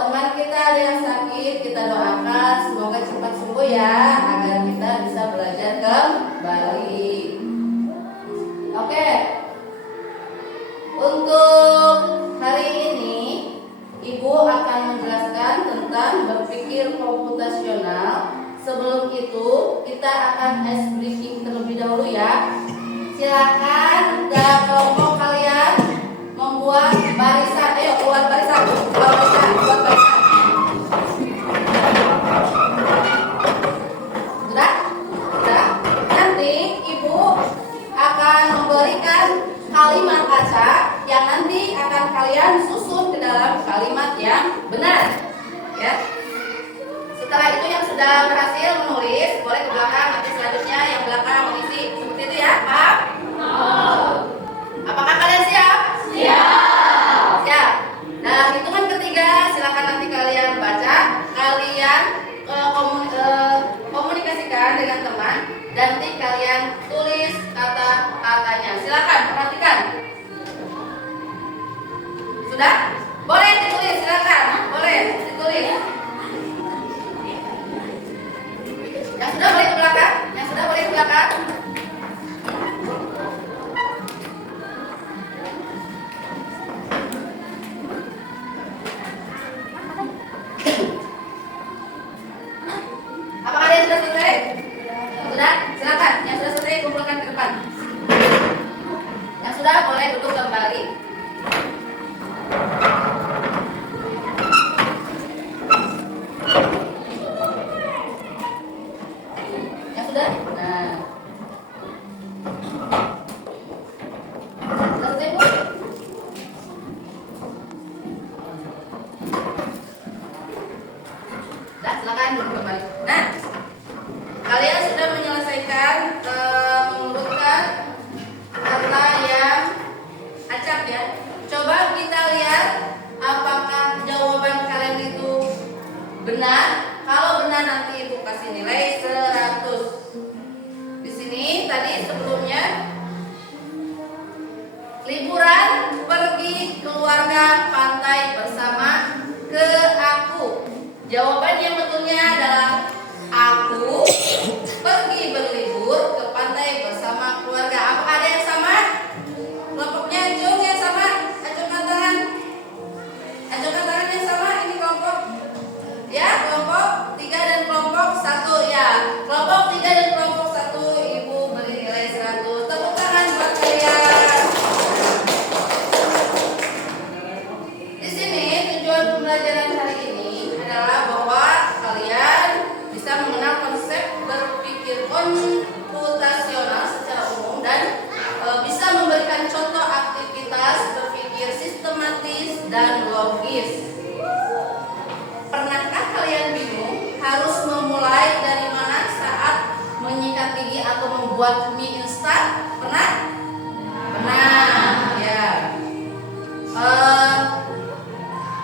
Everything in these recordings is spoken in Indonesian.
teman kita ada yang sakit, kita doakan semoga cepat sembuh ya, agar kita bisa belajar kembali. Oke. Untuk hari ini Ibu akan menjelaskan tentang berpikir komputasional. Sebelum itu kita akan ice breaking terlebih dahulu ya. Silakan dalam kelompok kalian membuat barisan. Ayo buat barisan, buat barisan, buat barisan. Sudah? Sudah? Nanti Ibu akan memberikan kalimat acak yang nanti akan kalian susun ke dalam kalimat yang benar, ya. Setelah itu yang sudah berhasil menulis boleh ke belakang, nanti selanjutnya yang belakang mengisi seperti itu ya, Pak. Apakah kalian siap? Siap. Siap. Nah, hitungan ketiga silakan nanti kalian baca, kalian komunikasikan dengan teman, dan nanti kalian tulis kata-katanya. Silakan perhatikan. Sudah? Boleh ditulis, silakan. Boleh ditulis. Yang sudah boleh ke belakang? Yang sudah boleh ke belakang? Apakah ada yang sudah selesai? Sudah? Silakan. Yang sudah selesai kumpulkan ke depan. Yang sudah boleh duduk kembali. Yang sudah? Nah. Sudah selesai, Bu? Sudah, silakan duduk kembali. Nah, kalian sudah menyelesaikan mengurutkan kata yang acak ya. Coba kita lihat apakah jawaban kalian itu benar. Kalau benar nanti Ibu kasih nilai 100. Di sini tadi sebelumnya liburan pergi keluarga pantai bersama ke aku. Jawaban yang betulnya adalah aku pergi berlibur ke pantai bersama keluarga. Apakah ada yang sama? Kelompoknya Jung yang sama? Acungkan tangan. Acungkan tangan yang sama. Ini kelompok. Ya, kelompok 3 dan kelompok 1 ya. Kelompok 3 dan kelompok 1 Ibu beri nilai 100. Tepuk tangan buat kalian. Di sini tujuan pembelajaran hari ini adalah bahwa kalian bisa mengenal konsep berpikir komputasional secara umum dan bisa memberikan contoh aktivitas berpikir sistematis dan logis. Pernahkah kalian bingung harus memulai dari mana saat menyikat gigi atau membuat mie instan? Pernah? Pernah, ya.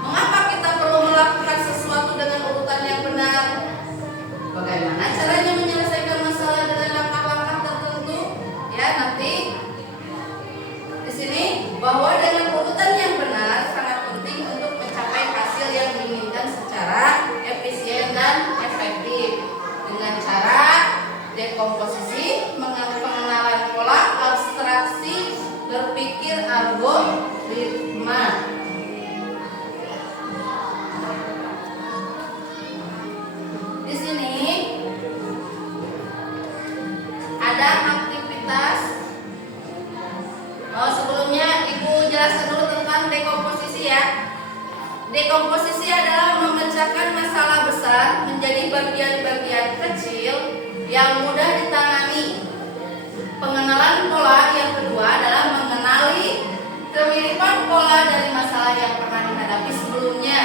Mengapa kita perlu melakukan sesuatu dengan urutan yang benar? Bagaimana caranya menyelesaikan masalah dengan langkah-langkah tertentu? Ya, nanti di sini bahwa dengan urutan yang benar sangat penting untuk mencapai hasil yang diinginkan secara efisien dan efektif dengan cara dekomposisi, pengenalan pola, abstraksi, berpikir algoritma. Di sini ada aktivitas. Sebelumnya Ibu jelaskan dulu tentang dekomposisi ya. Dekomposisi adalah memecahkan masalah besar menjadi bagian-bagian kecil yang mudah ditangani. Pengenalan pola yang kedua adalah mengenali kemiripan pola dari masalah yang pernah dihadapi sebelumnya.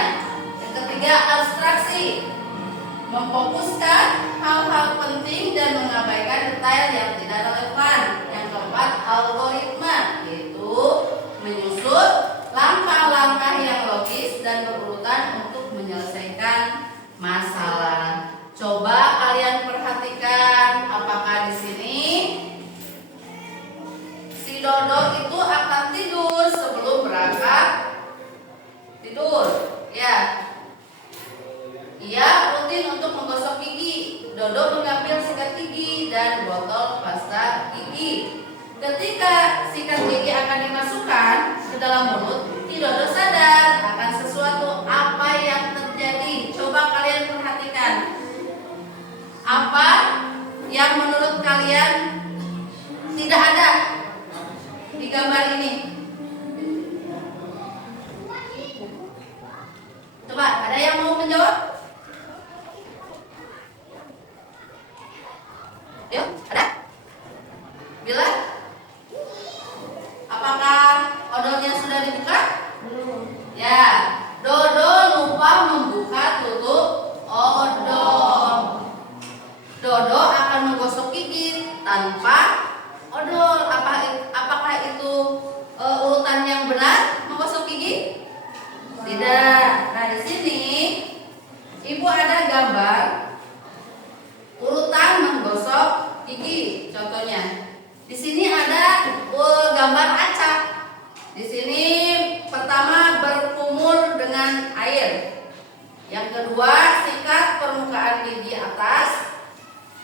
Yang ketiga, abstraksi, memfokuskan hal-hal penting dan mengabaikan detail yang tidak relevan. Yang keempat, algoritma, yaitu menyusun langkah-langkah yang logis dan berurutan untuk menyelesaikan masalah. Coba kalian perhatikan apakah di sini si Dodo itu akan tidur sebelum berangkat tidur, ya. Dodo mengambil sikat gigi dan botol pasta gigi. Ketika sikat gigi akan dimasukkan ke dalam mulut, si Dodo sadar akan sesuatu apa yang terjadi. Coba kalian perhatikan. Apa yang menurut kalian tidak ada di gambar ini? Coba, ada yang mau menjawab? Yuk, ada? Bila? Apakah odolnya sudah dibuka? Belum. Ya, Dodo lupa membuka tutup odol. Dodo akan menggosok gigi tanpa odol. Apakah itu urutan yang benar menggosok gigi? Tidak. Nah, di sini Ibu ada gambar urutan menggosok gigi. Contohnya, di sini ada gambar acak. Di sini pertama berkumur dengan air. Yang kedua, sikat permukaan gigi atas.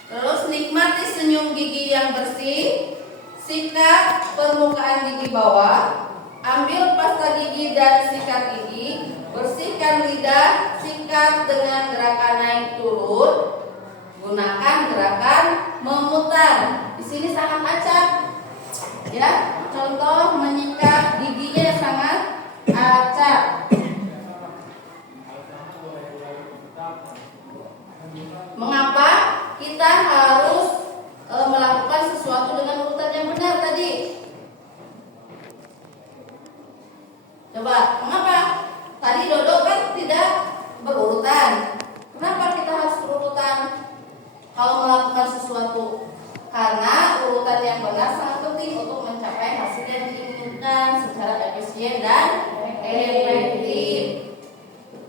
Terus nikmati senyum gigi yang bersih. Sikat permukaan gigi bawah. Ambil pasta gigi dan sikat gigi. Bersihkan lidah. Sikat dengan gerakan naik turun. Gunakan gerakan memutar. Di sini sangat acak. Ya, contoh menyikat giginya sangat acak. Mengapa kita harus melakukan sesuatu dengan urutan yang benar tadi? Coba, mengapa? Tadi Dodo kan tidak berurutan. Kenapa kita harus berurutan kalau melakukan sesuatu? Karena urutan yang benar sangat penting untuk mencapai hasil yang diinginkan secara efisien dan efektif.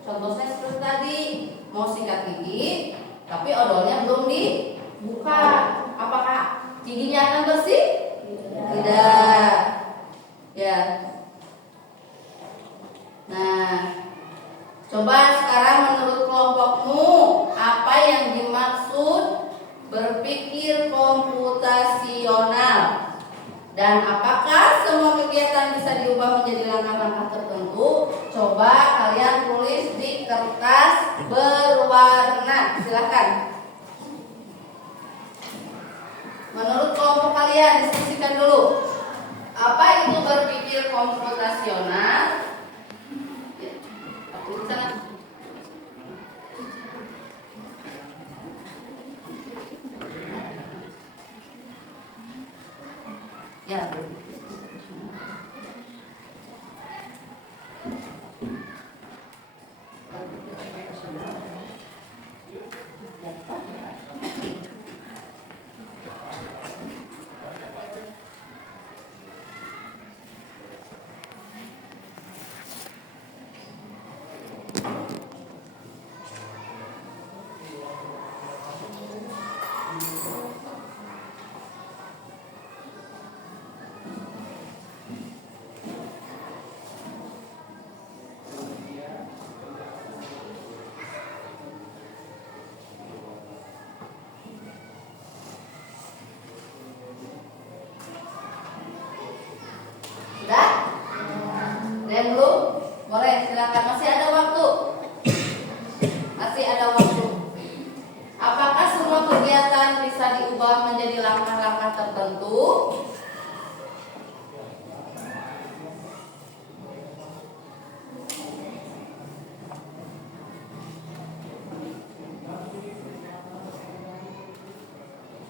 Contohnya seperti tadi, mau sikat gigi, tapi odolnya belum dibuka. Apakah giginya akan bersih? Tidak. Ya. Nah, coba sekarang menurut kelompokmu apa yang dimaksud berpikir komputasional? Dan apakah semua kegiatan bisa diubah menjadi langkah-langkah tertentu? Coba kalian tulis di kertas berwarna. Silakan. Menurut kelompok kalian diskusikan dulu. Apa itu berpikir komputasional? Ya. Sudah? Dan belum? Boleh, silakan. Masih ada waktu. Masih ada waktu. Apakah semua kegiatan bisa diubah menjadi langkah-langkah tertentu?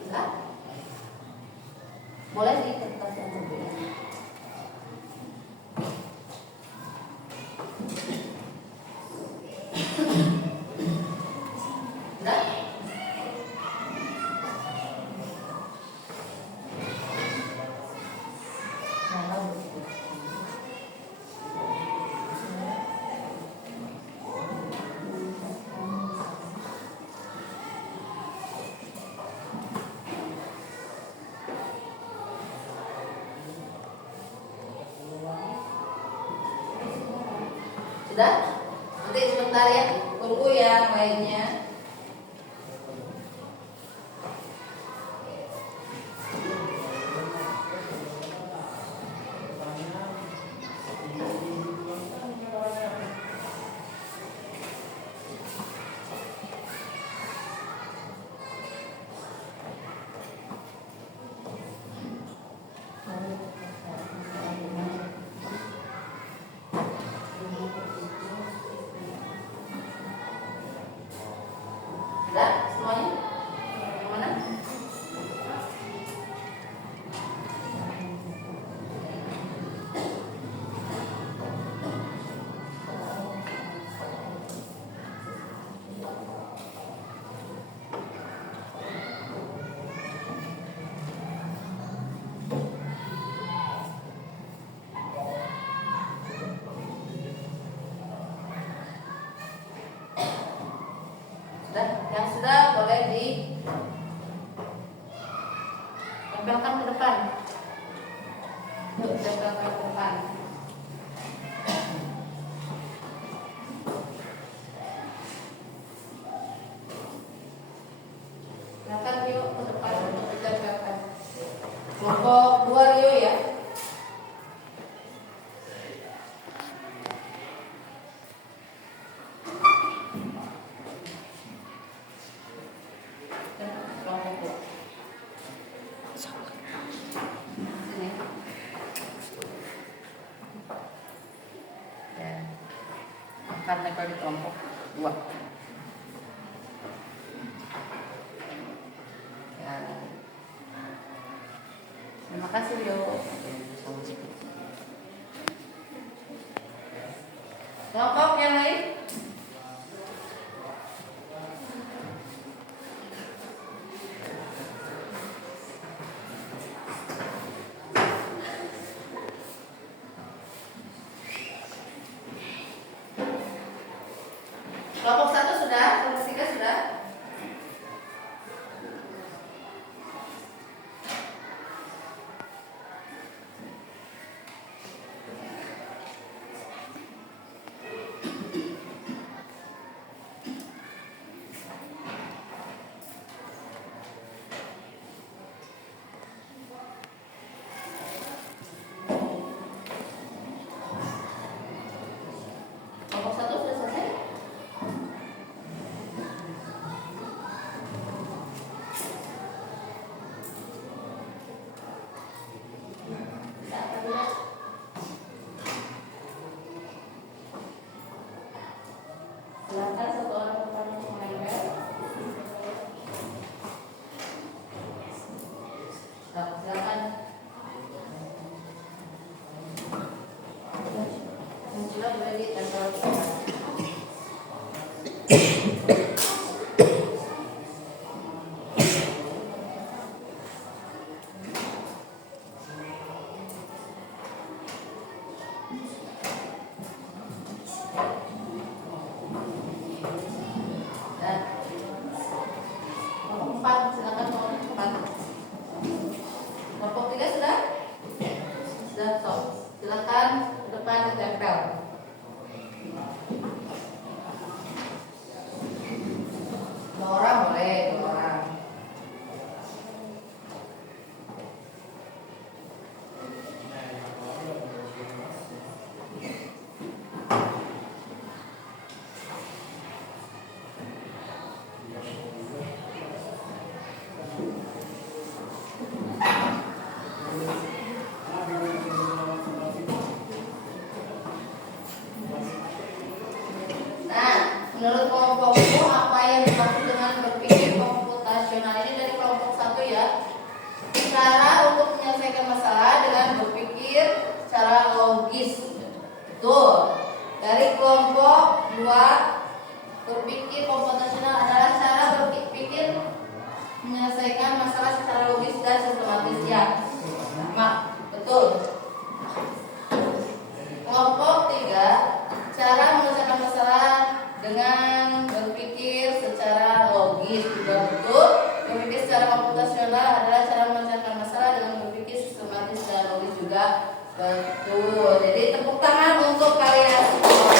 Sudah? Boleh di kertas yang berbeda. Sudah? Nanti sebentar ya, tunggu yang lainnya. Sudah semuanya? Yang mana? Yang sudah boleh ditempelkan ke depan. Yuk, tempelkan ke depan. Tempelkan yuk ke depan untuk ditempelkan. Kelompok 2 Rio ya. Akan tempel di kelompok 2. Ya. Terima kasih Rio. Kelompok yang lain? Kelompok 1 sudah, kelompok 3 sudah. Kelompok 1 sudah selesai. Silakan satu orang depan untuk menempel. Silakan. Yang sudah boleh ditempel. Kelompok 3 sudah? Sudah, stop. Silakan ke depan ditempel. Dua orang boleh, 2 orang. Menurut kelompokku, apa yang dimaksud dengan berpikir komputasional ini dari kelompok 1 ya? Cara untuk menyelesaikan masalah dengan berpikir secara logis. Betul. Dari kelompok 2, berpikir komputasional adalah cara berpikir menyelesaikan masalah secara logis dan sistematis ya. Betul. Kelompok 3, cara menyelesaikan masalah dengan berpikir secara logis juga betul. Berpikir secara komputasional adalah cara menyelesaikan masalah dengan berpikir sistematis dan logis juga betul. Jadi tepuk tangan untuk kalian semua.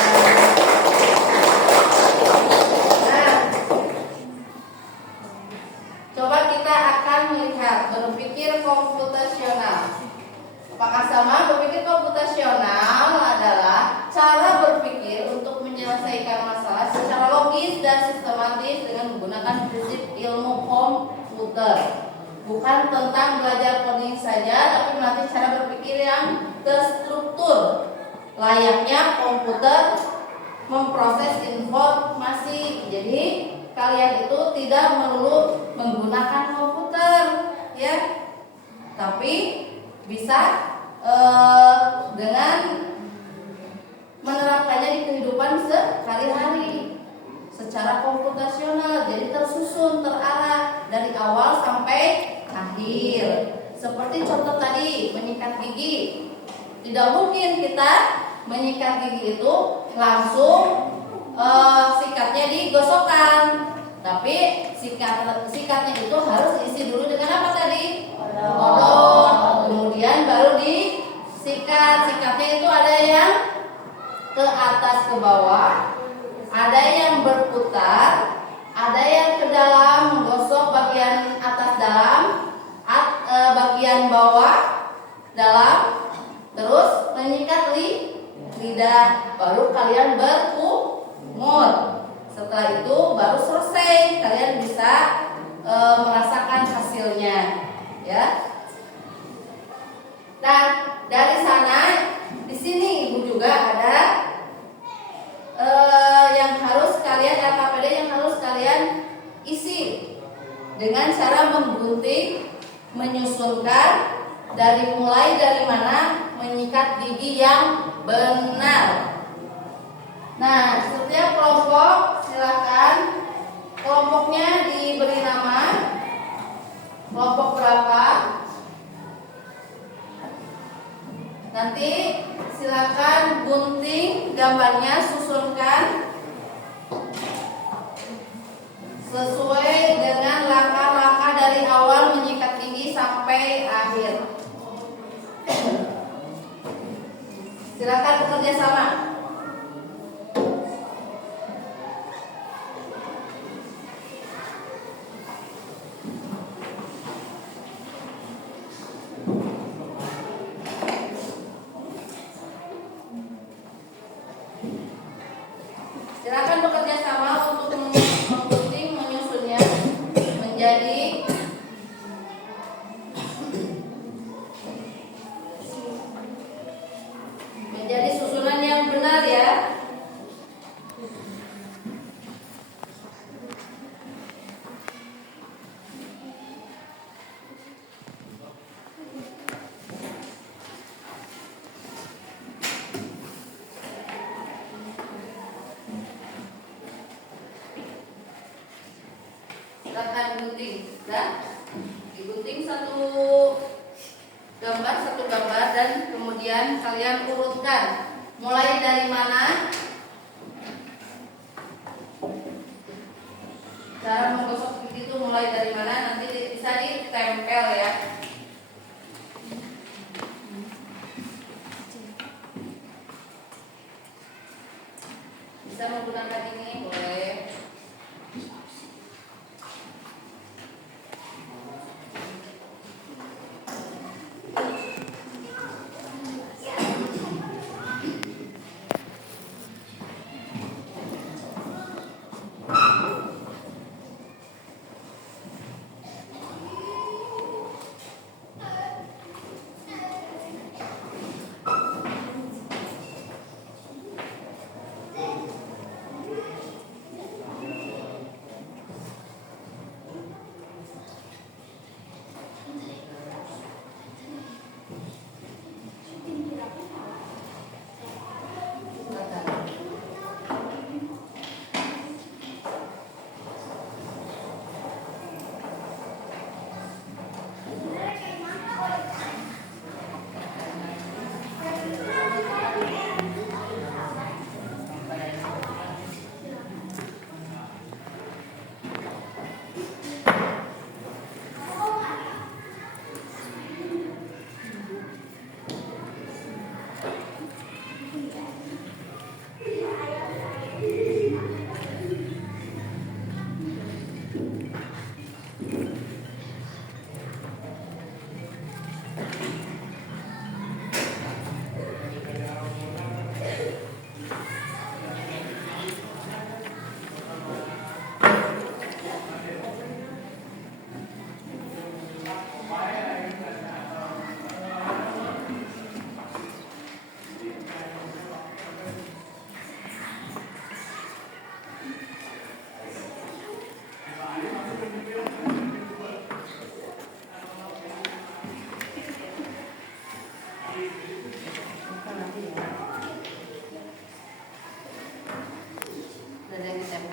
Nah, coba kita akan melihat berpikir komputasional. Apakah sama? Berpikir komputasional adalah cara berpikir untuk menyelesaikan masalah secara logis dan sistematis dengan menggunakan prinsip ilmu komputer. Bukan tentang belajar coding saja, tapi melatih cara berpikir yang terstruktur. Layaknya komputer memproses informasi. Jadi kalian itu tidak melulu menggunakan komputer, ya, tapi bisa dengan menerapkannya di kehidupan sehari-hari secara komputasional, jadi tersusun, terarah dari awal sampai akhir. Seperti contoh tadi, menyikat gigi. Tidak mungkin kita menyikat gigi itu langsung sikatnya digosokkan, tapi sikatnya itu harus diisi dulu dengan apa tadi? Odol. Kemudian baru disikat. Sikatnya itu ada yang ke atas ke bawah, ada yang berputar, ada yang ke dalam menggosok bagian atas dalam, bagian bawah dalam, terus menyikat lidah, baru kalian berkumur. Setelah itu baru selesai, kalian bisa merasakan hasilnya, ya. Nah, dari sana di sini Ibu juga ada yang harus kalian LKPD yang harus kalian isi dengan cara menggunting, menyusunkan mulai dari mana menyikat gigi yang benar. Nah, setiap kelompok silakan kelompoknya diberi nama. Kelompok berapa? Nanti silakan gunting gambarnya, susunkan sesuai dengan langkah-langkah dari awal menyikat gigi sampai akhir. Silakan bekerja sama. Silakan bekerja sama untuk menggunting, menyusunnya menjadi susunan yang benar, ya. Silakan gunting, digunting satu gambar dan kemudian kalian urutkan mulai dari mana, cara menggosok gigi itu mulai dari mana, nanti bisa ditempel, ya. Bisa menggunakan ini, boleh.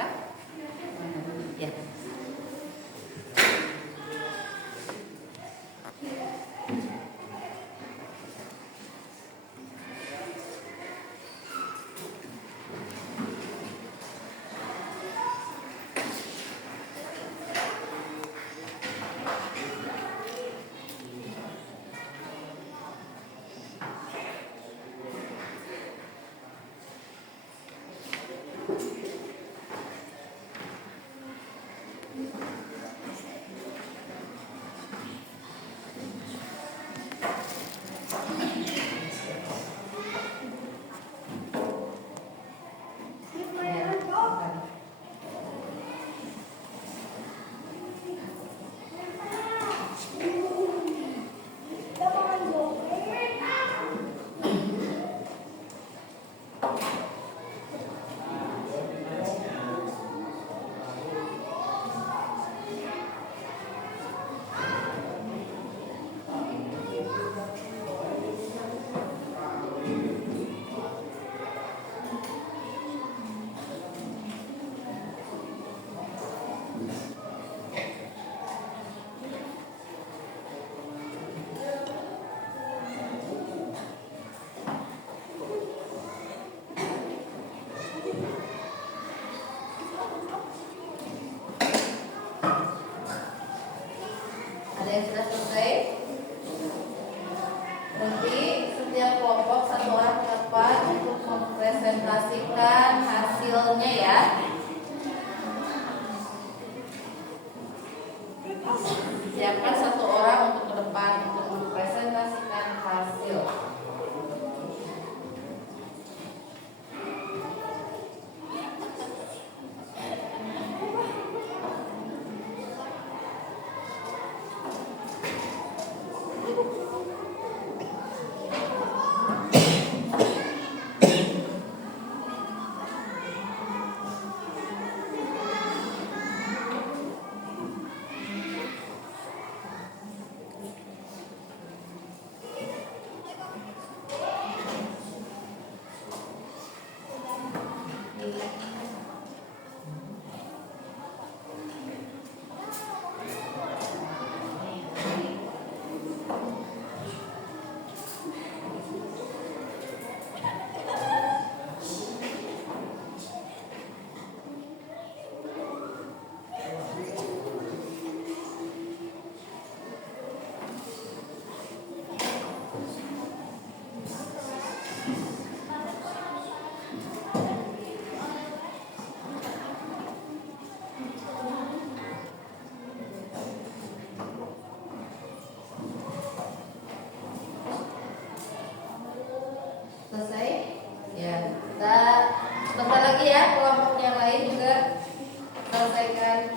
Kak? Ya. Ada yang sudah selesai? Nanti setiap kelompok satu orang ke depan untuk mempresentasikan hasilnya ya. Siapkan satu orang untuk ke depan untuk mempresentasikan hasil. Selesai? Ya, kita sebentar lagi ya, kelompok yang lain juga selesaikan.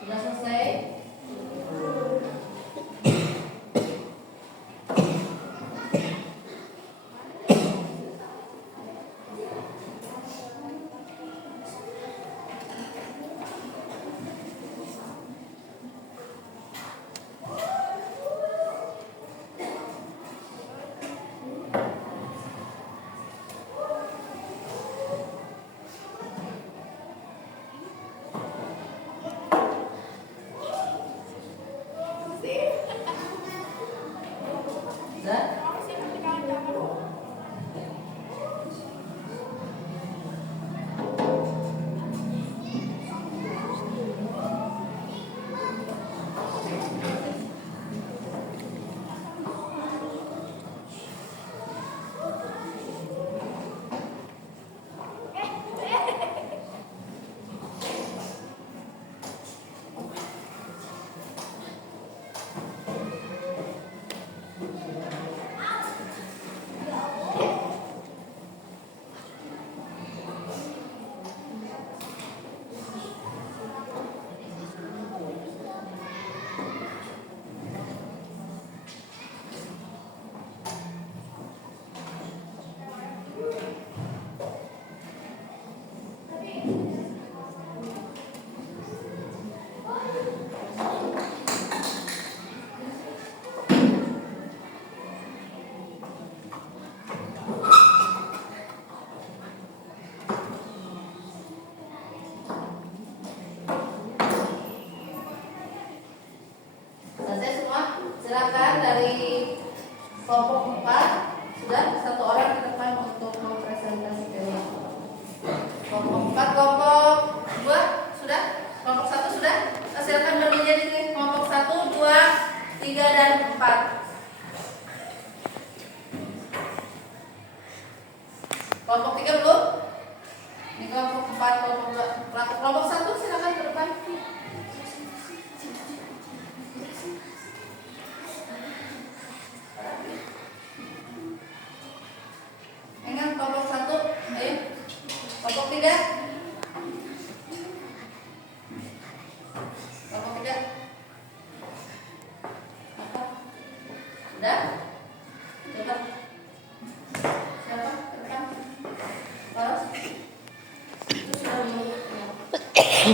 Sudah selesai?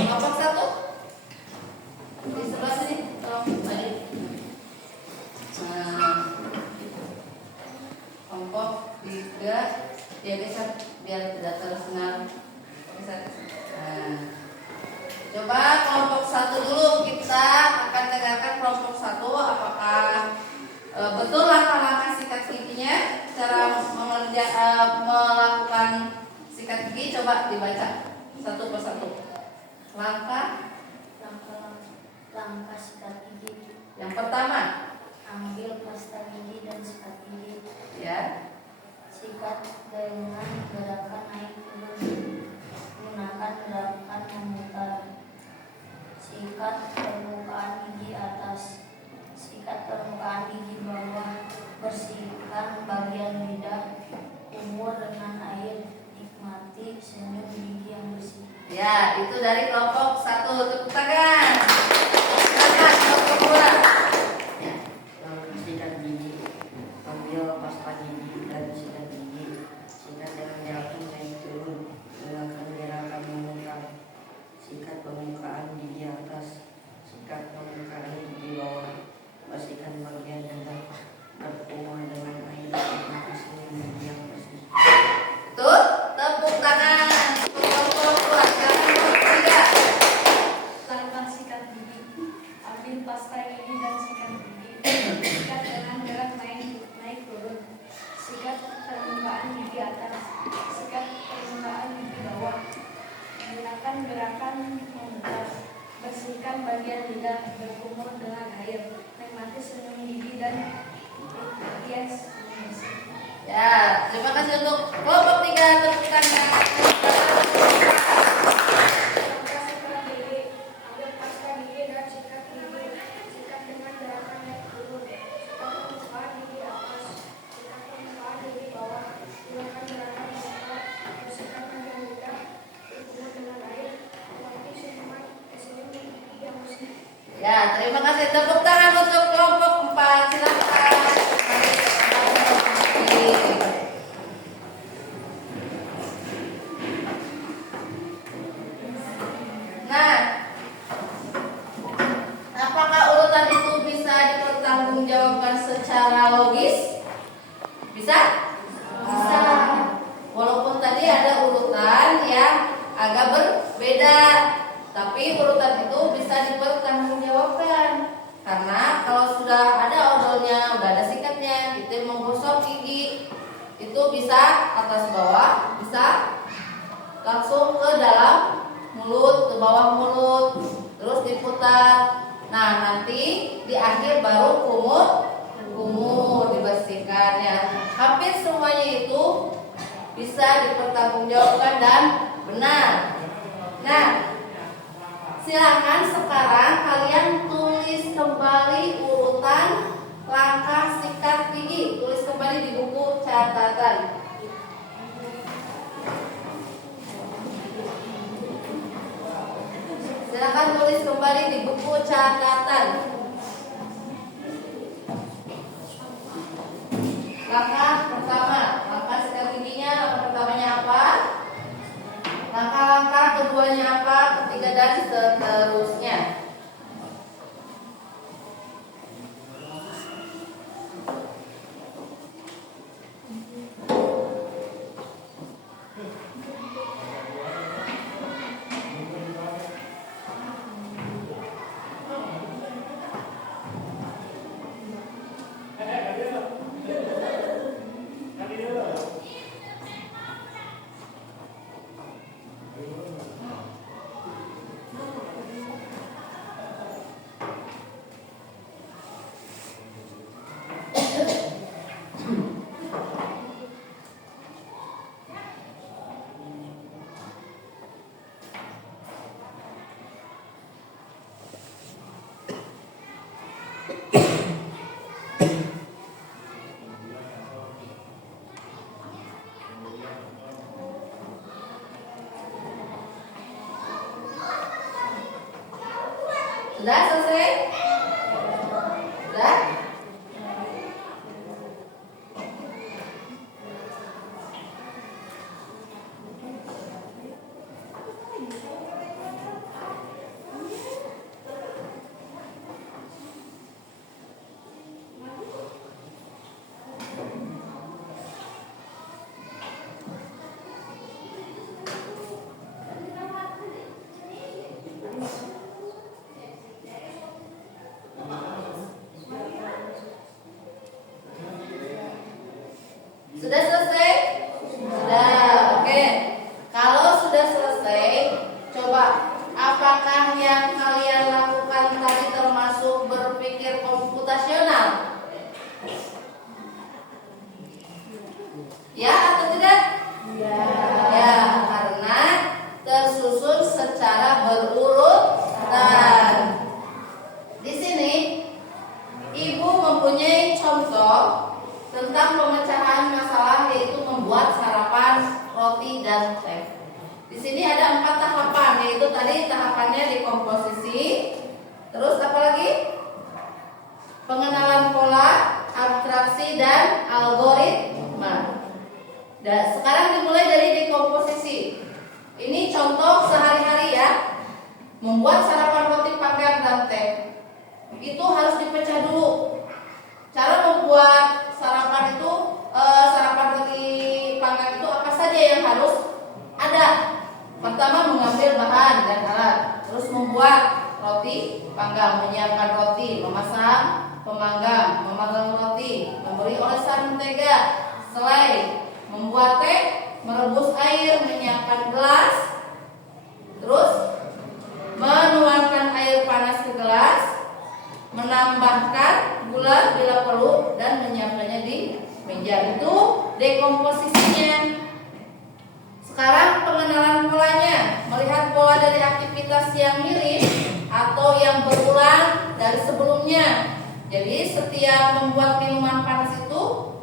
Kelompok 1 di sebelah sini, tolong balik. Kelompok 3 dia geser biar tidak tersengal. Coba kelompok 1 dulu, kita akan dengarkan kelompok 1 apakah betul langkah-langkah sikat giginya, cara melakukan sikat gigi. Coba dibaca satu persatu. Langkah sikat gigi. Yang pertama, Ambil pasta gigi dan sikat gigi. ya. Sikat dengan gerakan naik turun. Gunakan gerakan memutar. Sikat permukaan gigi atas. Sikat permukaan gigi bawah. Bersihkan bagian lidah. Kumur dengan air. Nikmati senyum gigi yang bersih. Ya, itu dari kelompok 1. Tepuk tangan. Silakan kelompok 2. Ya, sikat gigi. Ambil pasta gigi dan sikat gigi. Sikat dengan gerakan naik turun. Gunakan gerakan memutar. Sikat permukaan gigi atas. Sikat permukaan gigi bawah. Bersihkan bagian lidah. Berkumur dengan air. Nikmati senyum gigi yang bersih. Betul? Tepuk tangan. Kelompok 2. Silakan kelompok 3. Langkah sikat gigi. Ambil pasta gigi dan sikat gigi. Sikat dengan gerak naik turun. Sikat permukaan gigi atas. Sikat permukaan gigi bawah. Gunakan gerakan memutar. Bersihkan bagian lidah. Berkumur dengan air. Nikmati senyum gigi dan yes. Ya, terima kasih untuk kelompok 3. Tepuk tangan. Langkah sikat gigi. Ambil pasta gigi dan sikat gigi. Sikat dengan gerakan naik turun. Sikat permukaan gigi atas. Sikat permukaan gigi bawah. Gunakan gerakan memutar. Bersihkan bagian lidah. Berkumur dengan air. Nikmati senyum gigi yang bersih. Ya, terima kasih. Tepuk tangan untuk kelompok 4. Silakan. Mari kita Nah, apakah urutan itu bisa dipertanggungjawabkan secara logis? Bisa? Bisa. Walaupun tadi ada urutan yang agak berbeda, tapi urutan itu bisa dipertanggungjawabkan. Karena kalau sudah ada odolnya, udah ada sikatnya, kita menggosok gigi, itu bisa atas bawah, bisa langsung ke dalam mulut, ke bawah mulut, terus diputar. Nah, nanti di akhir baru kumur dibersihkan ya. Hampir semuanya itu bisa dipertanggungjawabkan dan benar. Nah, silakan sekarang kalian tulis kembali urutan langkah sikat gigi. Tulis kembali di buku catatan. Silakan tulis kembali di buku catatan. Langkah pertama, langkah sikat giginya, langkah pertamanya apa? Langkah-langkah keduanya apa? Ketiga dan seterusnya. Sudah selesai? Sudah? Sudah selesai? Sudah, oke. Kalau sudah selesai, coba apakah yang kalian lakukan tadi termasuk berpikir komputasional? Ya atau tidak? Ya, karena tersusun secara berurutan. Di sini Ibu mempunyai contoh tentang pemecahan masalah, yaitu membuat sarapan, roti, dan teh. Di sini ada 4 tahapan, yaitu tadi tahapannya dekomposisi. Terus apa lagi? Pengenalan pola, abstraksi, dan algoritma. Dan sekarang dimulai dari dekomposisi. Ini contoh sehari-hari ya. Membuat sarapan, roti, panggang, dan teh. Itu harus dipecah dulu. Cara membuat sarapan itu, sarapan roti panggang itu apa saja yang harus ada? Pertama, mengambil bahan dan alat. Terus membuat roti panggang, menyiapkan roti, memasang pemanggang, memanggang roti, memberi olesan mentega, selai, membuat teh, merebus air, menyiapkan gelas, terus menuangkan air panas ke gelas, menambahkan gula bila perlu, dan menyiapkannya di meja. Itu dekomposisinya. Sekarang pengenalan polanya, melihat pola dari aktivitas yang mirip atau yang berulang dari sebelumnya. Jadi setiap membuat minuman panas itu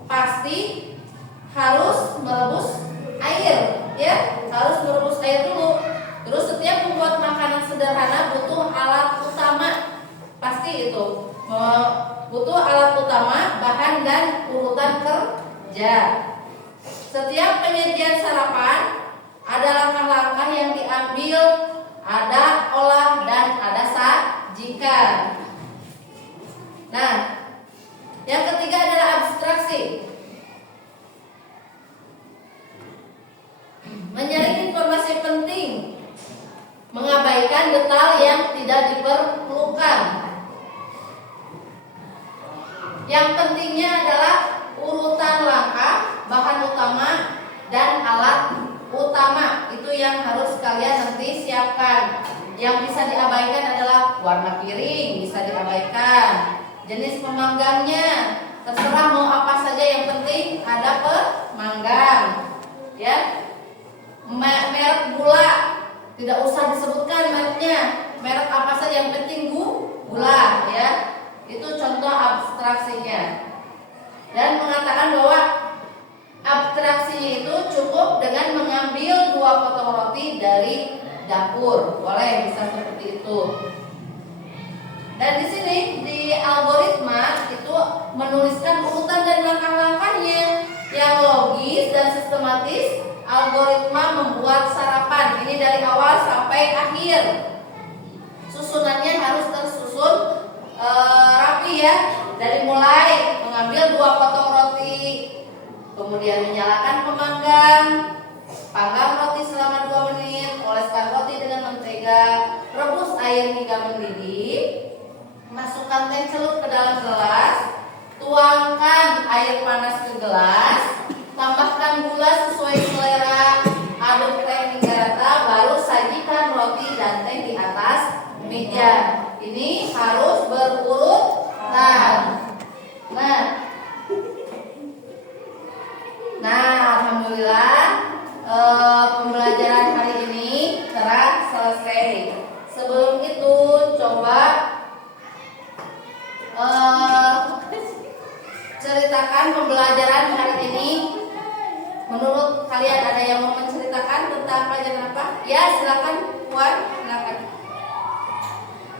pasti harus merebus air, ya, harus merebus air dulu. Terus setiap membuat makanan sederhana butuh alat utama, pasti itu butuh alat utama, bahan, dan urutan kerja. Setiap penyajian sarapan ada langkah-langkah yang diambil, ada olah, dan ada sajikan. Nah, yang ketiga adalah abstraksi. Menyaring informasi penting, mengabaikan detail yang tidak diperlukan. Yang pentingnya adalah urutan langkah, bahan utama, dan alat utama. Itu yang harus kalian nanti siapkan. Yang bisa diabaikan adalah warna piring, bisa diabaikan. Jenis pemanggangnya, terserah mau apa saja, yang penting ada pemanggang. Ya. Merek gula tidak usah disebutkan mereknya, merek apa saja, yang penting gula, ya. Itu contoh abstraksinya. Dan mengatakan bahwa abstraksinya itu cukup dengan mengambil 2 potong roti dari dapur, boleh, bisa seperti itu. Dan di sini di algoritma itu menuliskan urutan dan langkah-langkahnya yang logis dan sistematis. Algoritma membuat sarapan ini dari awal sampai akhir. Susunannya harus tersusun rapi ya. Dari mulai mengambil 2 potong roti, kemudian menyalakan pemanggang, panggang roti selama 2 menit, oleskan roti dengan mentega, rebus air hingga mendidih, masukkan teh celup ke dalam gelas, tuangkan air panas ke gelas, tambahkan gula sesuai selera, aduk teh hingga rata, baru sajikan roti dan teh di atas meja. Ini harus berurutan. Nah, alhamdulillah pembelajaran hari ini telah selesai. Sebelum itu coba ceritakan pembelajaran hari ini. Menurut kalian ada yang mau menceritakan tentang pelajaran apa? Ya, silakan Puan, silakan.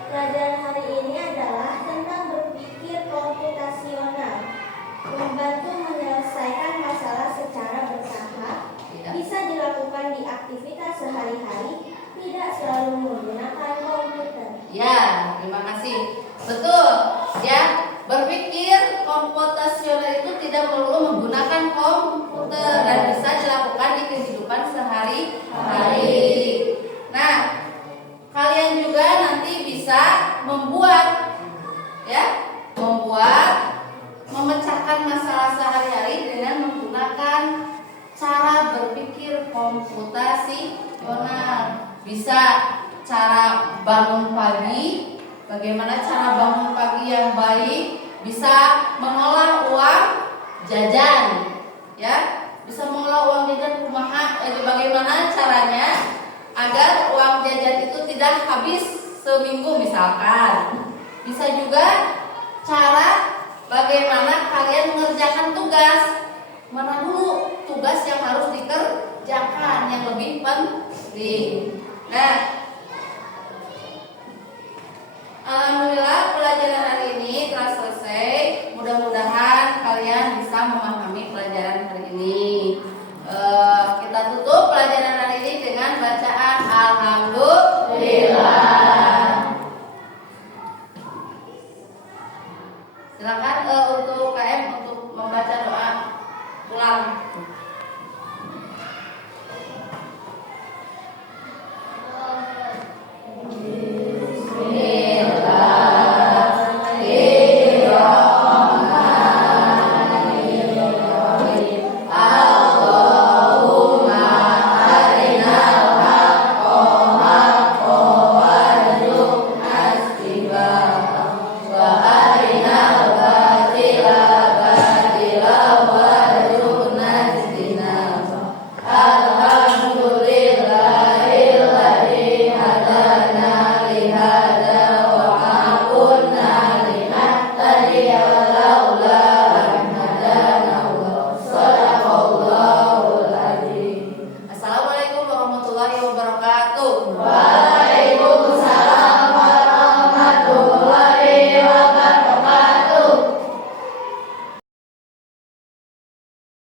Pelajaran hari ini adalah tentang berpikir komputasional, membantu menyelesaikan masalah secara bertahap, bisa dilakukan di aktivitas sehari-hari, tidak selalu menggunakan komputer. Ya, terima kasih. Betul, ya. Berpikir komputasional itu tidak perlu menggunakan komputer dan bisa dilakukan di kehidupan sehari-hari. Nah, kalian juga membuat memecahkan masalah sehari-hari dengan menggunakan cara berpikir komputasional. Bisa cara bangun pagi, bagaimana cara bangun pagi yang baik, bisa mengolah uang jajan, ya, bisa mengolah uang jajan kumaha, bagaimana caranya agar uang jajan itu tidak habis seminggu misalkan. Bisa juga cara bagaimana kalian mengerjakan tugas, mana dulu tugas yang harus dikerjakan yang lebih penting. Nah,